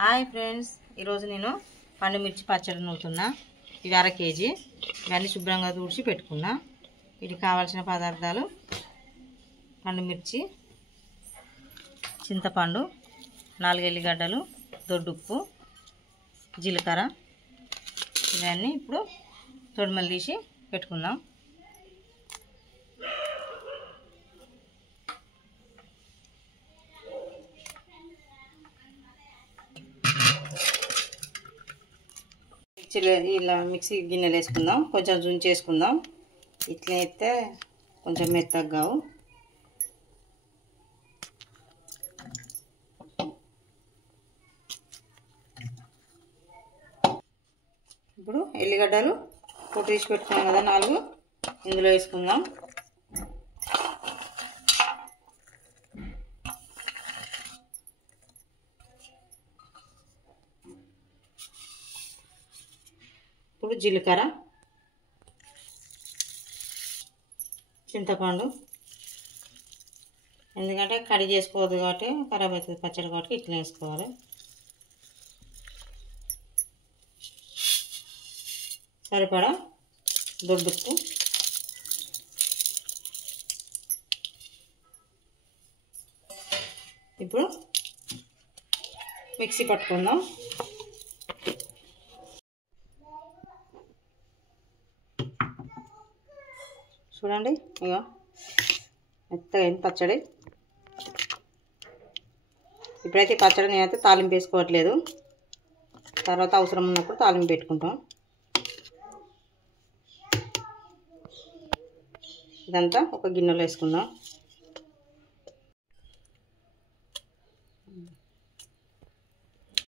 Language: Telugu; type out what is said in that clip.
హాయ్ ఫ్రెండ్స్, ఈరోజు నేను పండు మిర్చి పచ్చడి నూరుతున్నా. ఇవి 1/2 కేజీ. ఇవన్నీ శుభ్రంగా తుడిచి పెట్టుకున్నా. వీటికి కావాల్సిన పదార్థాలు: పండు మిర్చి, చింతపండు, 4 ఎల్లిగడ్డలు, దొడ్డుప్పు, జీలకర్ర. ఇవన్నీ ఇప్పుడు తొడిమలు తీసి పెట్టుకుందాం. ఇలా మిక్సీ గిన్నెలు వేసుకుందాం. కొంచెం జుంచేసుకుందాం. ఇట్లా అయితే కొంచెం మెత్తగా కావు. ఇప్పుడు ఎల్లిగడ్డలు పొట్టు తీసి పెట్టుకున్నాం కదా, 4 ఇందులో వేసుకుందాం. ఇప్పుడు జీలకర్ర, చింతపండు, ఎందుకంటే కడిగి చేసుకోవద్దు కాబట్టి ఖరాబ్ అవుతుంది పచ్చడి కాబట్టి ఇట్లా వేసుకోవాలి. సరిపడా దొడ్డుప్పు, ఇప్పుడు మిక్సీ పట్టుకుందాం. చూడండి, ఇక మెత్తగా అయింది పచ్చడి. ఇప్పుడైతే పచ్చడి నేనైతే తాలింపు వేసుకోవట్లేదు. తర్వాత అవసరం ఉన్నప్పుడు తాలింపు పెట్టుకుంటాం. ఇదంతా ఒక గిన్నెలో వేసుకుందాం.